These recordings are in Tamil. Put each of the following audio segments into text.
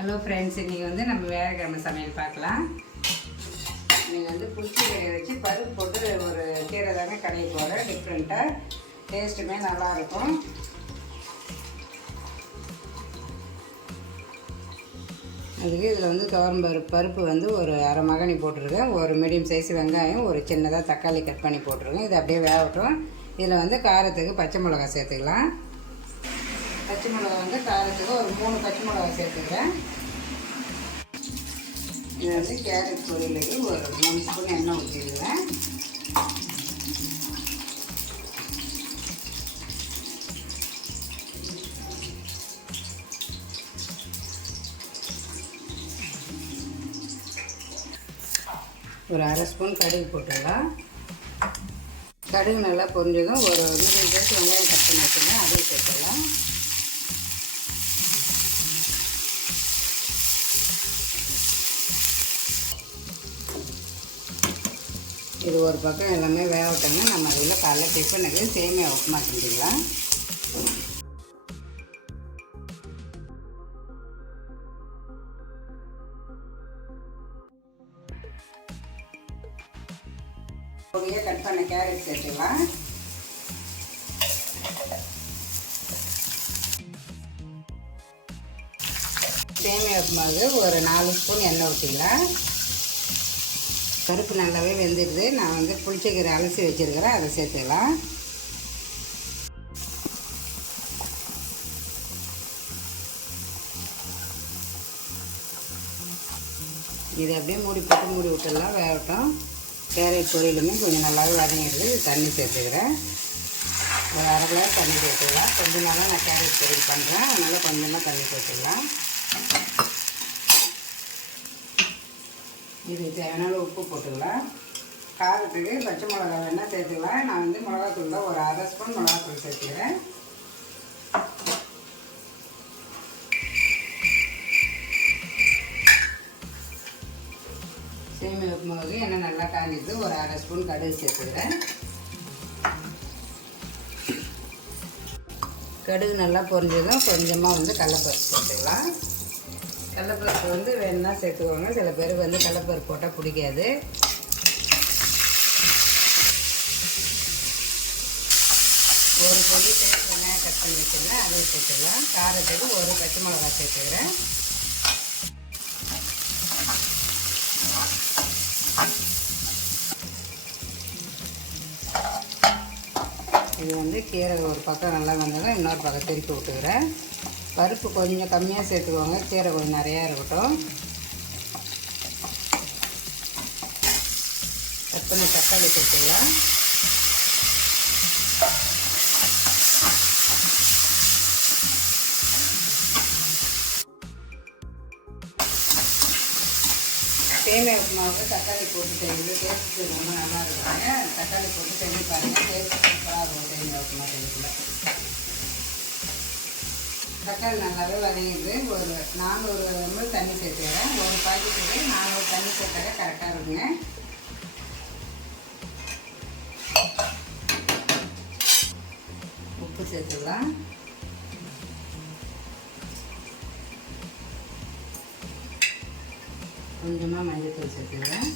ஹலோ ஃப்ரெண்ட்ஸ், இன்றைக்கி வந்து நம்ம வேலைக்கிழமை சமையல் பார்க்கலாம். இன்றைக்கி வந்து புளிச்சி கீரையை வச்சு பருப்பு போட்டு ஒரு கீரை தானே கடையை போகிறேன். டிஃப்ரெண்ட்டாக டேஸ்ட்டுமே நல்லாயிருக்கும். அதுக்கு இதில் வந்து பருப்பு வந்து ஒரு அரை மகனி போட்டிருக்கேன். ஒரு மீடியம் சைஸ் வெங்காயம், ஒரு சின்னதாக தக்காளி கட் பண்ணி போட்டிருக்கேன். இது அப்படியே வேகட்டும். இதில் வந்து காரத்துக்கு பச்சை மிளகா சேர்த்துக்கலாம். பச்சை மிளகா வந்து காரத்துக்கு ஒரு 3 பச்சை மிளகா சேர்த்துக்கிறேன். இது வந்து கேரட் பொரியலுக்கு ஒரு 3 ஸ்பூன் எண்ணெய் ஊற்றிடுவேன். ஒரு அரை ஸ்பூன் கடுகு போட்டுடலாம். கடுகு நல்லா பொரிஞ்சதும் ஒரு மீடியம் சைஸ் வெங்காயம் கட் பண்ணி வச்சுருந்தேன், அதையும் சேர்த்துடலாம். இது ஒரு பக்கம் எல்லாமே வேகட்டோங்க. நம்ம அதில் காலைல டிஃபனுக்கு சேமியா உப்புமா செஞ்சுக்கலாம். பொடியாக கட் பண்ண கேரட் சேர்த்துக்கலாம். சேமியா உப்புமாவுக்கு ஒரு 4 ஸ்பூன் எண்ணெய் ஊற்றிக்கலாம். பருப்பு நல்லாவே வெந்துடுது. நான் வந்து புளிச்சக்கீரை அலசி வச்சுருக்கிறேன், அதை சேர்த்துக்கலாம். இதை அப்படியே மூடி விட்டுடலாம், வேகட்டும். கேரட் பொரியலுமே கொஞ்சம் நல்லாவே வதங்கிடுது. தண்ணி சேர்த்துக்கிறேன். ஒரு அரை கிளாஸ் தண்ணி சேர்த்துக்கலாம். கொஞ்சம் நாளாக நான் கேரட் பொரியல் பண்ணுறேன், அதனால் கொஞ்சமாக தண்ணி சேர்த்துக்கலாம். இதுக்கு தேவையான உப்பு போட்டுக்கலாம். காரத்துக்கு பச்சை மிளகா வேணால் சேர்த்துக்கலாம். நான் வந்து மிளகாத்தூள் தான் ஒரு அரை ஸ்பூன் மிளகாத்தூள் சேர்த்துக்கிறேன். சேமியா உப்புமாவுக்கு எண்ணெய் நல்லா காஞ்சிட்டு ஒரு அரை ஸ்பூன் கடுகு சேர்த்துக்கிறேன். கடுகு நல்லா பொரிஞ்சதும் கொஞ்சமாக வந்து கடலைப்பருப்பு சேர்த்துக்கலாம். கடலைப்பருப்பு வந்து வேணுன்னா சேர்த்துக்கோங்க. சில பேருக்கு வந்து கடலைப்பருப்பு போட்டால் பிடிக்காது. ஒரு பொடி வெங்காயம் கட் பண்ணி வச்சுருந்தேன், அதை சேர்த்துக்கலாம். காரத்துக்கு ஒரு பச்சை மிளகா சேர்த்துக்கிறேன். இது வந்து கீரை ஒரு பக்கம் நல்லா வந்ததும் இன்னொரு பக்கம் திருப்பி விட்டுக்கிறேன். பருப்பு கொஞ்சம் கம்மியாக சேர்த்துக்கோங்க, கீரை கொஞ்சம் நிறையா இருக்கட்டும். கட் பண்ணி தக்காளி சேர்த்துக்கலாம். சேமியா உப்புமாவுக்கு தக்காளி போட்டு செய்யுது டேஸ்ட்டு ரொம்ப நல்லா இருக்குங்க. தக்காளி போட்டு செஞ்சு பாருங்கள், டேஸ்ட் சூப்பராக இருக்கும் சேமியா உப்புமா செய்யல. தக்காளி நல்லாவே வதங்கிடுது. ஒரு 400 ml தண்ணி சேர்த்துக்கிறேன். ஒரு பாக்கெட்டுக்கு 400 தண்ணி சேர்த்தாக்க கரெக்டாக இருக்குங்க. உப்பு சேர்த்துக்கலாம். கொஞ்சமாக மஞ்சள்தூள் சேர்த்துக்கிறேன்.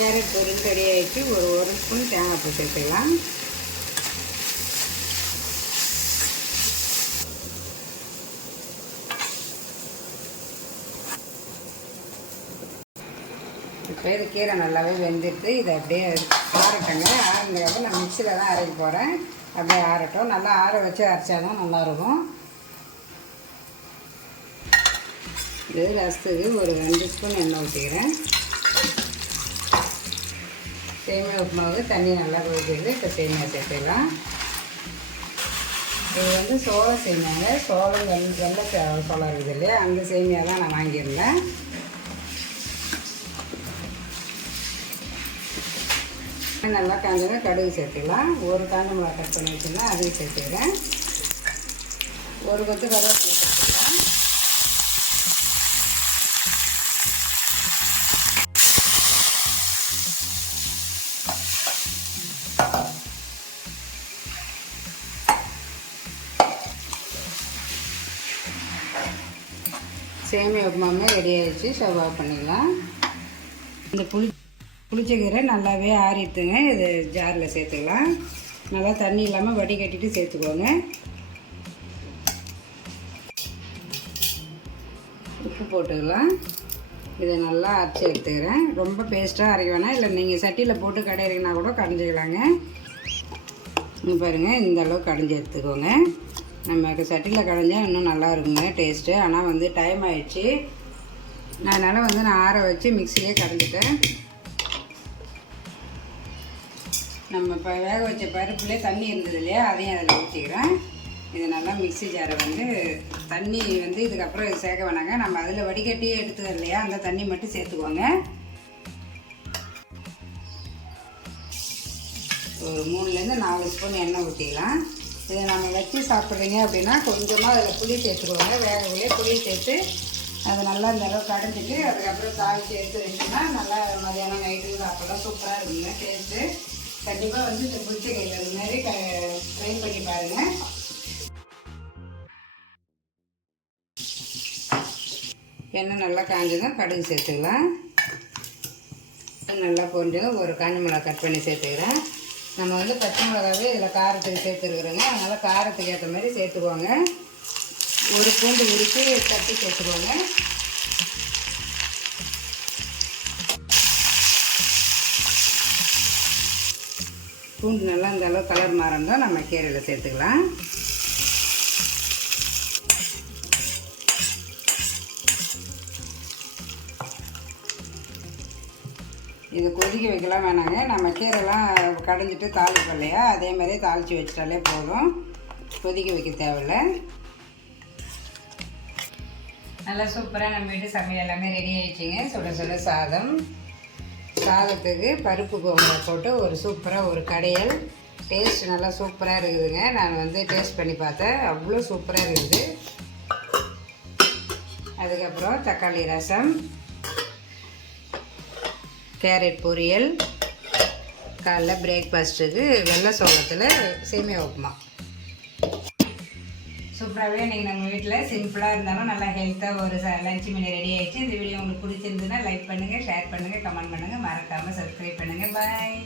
கேரட் பொரியல் ரெடி ஆகிடுச்சு. ஒரு ஸ்பூன் தேங்காய் பூ சேர்த்துக்கலாம். இப்போ இது கீரை நல்லாவே வெந்துடுது. இதை அப்படியே ஆறட்டங்க. ஆறுங்கிறப்ப நான் மிக்சியில் தான் அரைக்க போகிறேன். அப்படியே ஆறட்டும். நல்லா ஆற வச்சு அரைச்சா தான் நல்லாயிருக்கும். இது ரசத்துக்கு ஒரு 2 ஸ்பூன் எண்ணெய் ஊற்றிக்கிறேன். சேமியா உப்புமாவுக்கு தண்ணி நல்லா கொதிக்கிறது. இப்போ சேமியா சேர்த்துக்கலாம். இது வந்து சோளம் சேமியாங்க. சோளம் வெள்ளை சோளம் இருக்குது இல்லையா, அந்த சேமியா தான் நான் வாங்கியிருந்தேன். நல்லா காஞ்சங்க கடுகு சேர்த்துக்கலாம். ஒரு காஞ்ச மிளகா கட் பண்ணி வச்சுருந்தேன், அதையும் சேர்த்துக்கிறேன். ஒரு கொத்து கருவேப்பிலை சேர்த்துக்கலாம். சேமியா உப்புமாவே ரெடி ஆகிடுச்சு. ஸ்டவ் ஆஃப் பண்ணிடலாம். இந்த புளிச்சக்கீரை நல்லாவே ஆறிட்டுங்க. இது ஜாரில் சேர்த்துக்கலாம். நல்லா தண்ணி இல்லாமல் வடிகட்டிட்டு சேர்த்துக்கோங்க. உப்பு போட்டுக்கலாம். இதை நல்லா அரைச்சி எடுத்துக்கிறேன். ரொம்ப பேஸ்ட்டாக அரைக்க வேணாம். இல்லை நீங்கள் சட்டியில் போட்டு கடையிறீங்கன்னா கூட கடைஞ்சிக்கலாங்க. இங்கே பாருங்கள், இந்த அளவுக்கு கடைஞ்சி எடுத்துக்கோங்க. நமக்கு சட்டியில் கடைஞ்சால் இன்னும் நல்லா இருக்குங்க டேஸ்ட்டு. ஆனால் வந்து டைம் ஆகிடுச்சு. அதனால் வந்து நான் ஆற வச்சு மிக்சிலே கடைஞ்சிட்டேன். நம்ம இப்போ வேக வச்ச பருப்புலேயே தண்ணி இருந்தது இல்லையா, அதையும் அதில் ஊற்றிக்கிறேன். இது நல்லா மிக்சி ஜாரை வந்து தண்ணி வந்து இதுக்கப்புறம் இது சேர்க்க வேணாங்க. நம்ம அதில் வடிகட்டி எடுத்துக்கிறோம் இல்லையா, அந்த தண்ணி மட்டும் சேர்த்துக்கோங்க. ஒரு 3லேருந்து 4 ஸ்பூன் எண்ணெய் ஊற்றிக்கலாம். இதை நம்ம வச்சு சாப்பிட்றீங்க அப்படின்னா கொஞ்சமாக அதில் புளி சேர்த்துக்கோங்க. வேகவிலே புளி சேர்த்து அதை நல்லா இந்த அளவு கடைஞ்சிட்டு அதுக்கப்புறம் தாளித்து எடுத்து வச்சிங்கன்னா நல்லா மதியானம் நைட்டுக்கு சாப்பிட்லாம். சூப்பராக இருக்குங்க டேஸ்ட்டு. கண்டிப்பாக வந்து இந்த புளிச்சக்கீரை இந்த மாதிரி ட்ரை பண்ணி பாருங்கள். எண்ணெய் நல்லா காஞ்சதும் கடுகு சேர்த்துக்கலாம். நல்லா பொரிஞ்சதும் ஒரு காஞ்ச மிளகா கட் பண்ணி சேர்த்துக்கிறேன். நம்ம வந்து பச்சை மிளகாவே இதில் காரத்துக்கு சேர்த்துருக்குறோங்க. அதனால் காரத்துக்கு ஏற்ற மாதிரி சேர்த்துக்கோங்க. ஒரு பூண்டு உரித்து தட்டி சேர்த்துக்கோங்க. பூண்டு நல்லா இந்த அளவு கலர் மாறணும் நம்ம கீரையில் சேர்த்துக்கலாம். இது கொதிக்க வைக்கலாம் வேணாங்க. நம்ம கீரைலாம் கடைஞ்சிட்டு தாளிப்போம் இல்லையா, அதே மாதிரியே தாளித்து வச்சிட்டாலே போதும். கொதிக்க வைக்க தேவையில்லை. நல்லா சூப்பராக நம்ம வீட்டு சமையல் எல்லாமே ரெடி ஆகிடுச்சிங்க. சுட சுட சாதத்துக்கு பருப்பு கோம்பை போட்டு ஒரு சூப்பராக ஒரு கடையல். டேஸ்ட் நல்லா சூப்பராக இருக்குதுங்க. நான் வந்து டேஸ்ட் பண்ணி பார்த்தேன். அவ்வளோ சூப்பராக இருக்குது. அதுக்கப்புறம் தக்காளி ரசம், கேரட் பொரியல், காலைல பிரேக்ஃபாஸ்ட்டுக்கு வெள்ளை சோளத்தில் சேமியா உப்புமா. சூப்பராகவே இன்றைக்கி நம்ம வீட்டில் சிம்பிளாக இருந்தாலும் நல்லா ஹெல்த்தாக ஒரு லஞ்ச் மெனு ரெடி ஆகிடுச்சு. இந்த வீடியோ உங்களுக்கு பிடிச்சிருந்துன்னா லைக் பண்ணுங்கள், ஷேர் பண்ணுங்கள், கமெண்ட் பண்ணுங்கள், மறக்காமல் சப்ஸ்கிரைப் பண்ணுங்கள். பாய்.